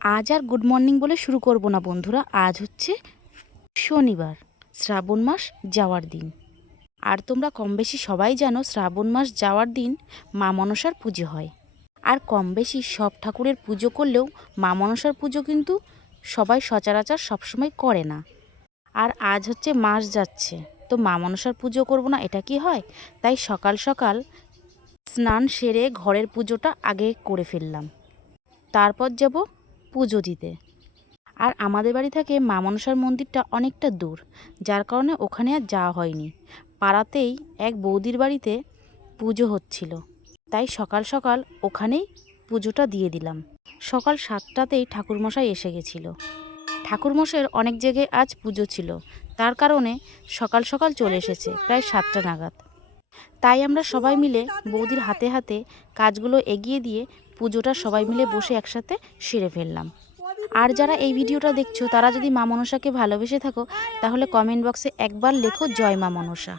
আজ আর good morning বলে শুরু করব না বন্ধুরা। আজ হচ্ছে শনিবার, শ্রাবণ মাস যাওয়ার দিন। আর তোমরা কম বেশি সবাই জানো শ্রাবণ মাস যাওয়ার দিন মা মনসার পুজো হয়। আর কম বেশি সব ঠাকুরের পুজো করলেও মা মনসার পুজো কিন্তু সবাই সচরাচর সবসময় করে না। আর আজ হচ্ছে মাস যাচ্ছে, তো মা মনসার পুজো করব না এটা কি হয়? তাই সকাল সকাল স্নান সেরে ঘরের পুজোটা আগে করে ফেললাম, তারপর যাব পুজো দিতে। আর আমাদের বাড়ি থেকে মা মনসার মন্দিরটা অনেকটা দূর, যার কারণে ওখানে আর যাওয়া হয়নি। পাড়াতেই এক বৌদির বাড়িতে পুজো হচ্ছিল, তাই সকাল সকাল ওখানেই পুজোটা দিয়ে দিলাম। সকাল 7টাতেই ঠাকুরমশাই এসে গেছিল। ঠাকুরমশাইয়ের অনেক জায়গায় আজ পুজো ছিল, তার কারণে সকাল সকাল চলে এসেছে প্রায় 7টা নাগাদ। তাই আমরা সবাই মিলে বৌদির হাতে হাতে কাজগুলো এগিয়ে দিয়ে পুজোটা সবাই মিলে বসে একসাথে সেরে ফেললাম। আর যারা এই ভিডিওটা দেখছো তারা যদি মা মনসাকে ভালোবেসে থাকো তাহলে কমেন্ট বক্সে একবার লেখো জয় মা মনসা।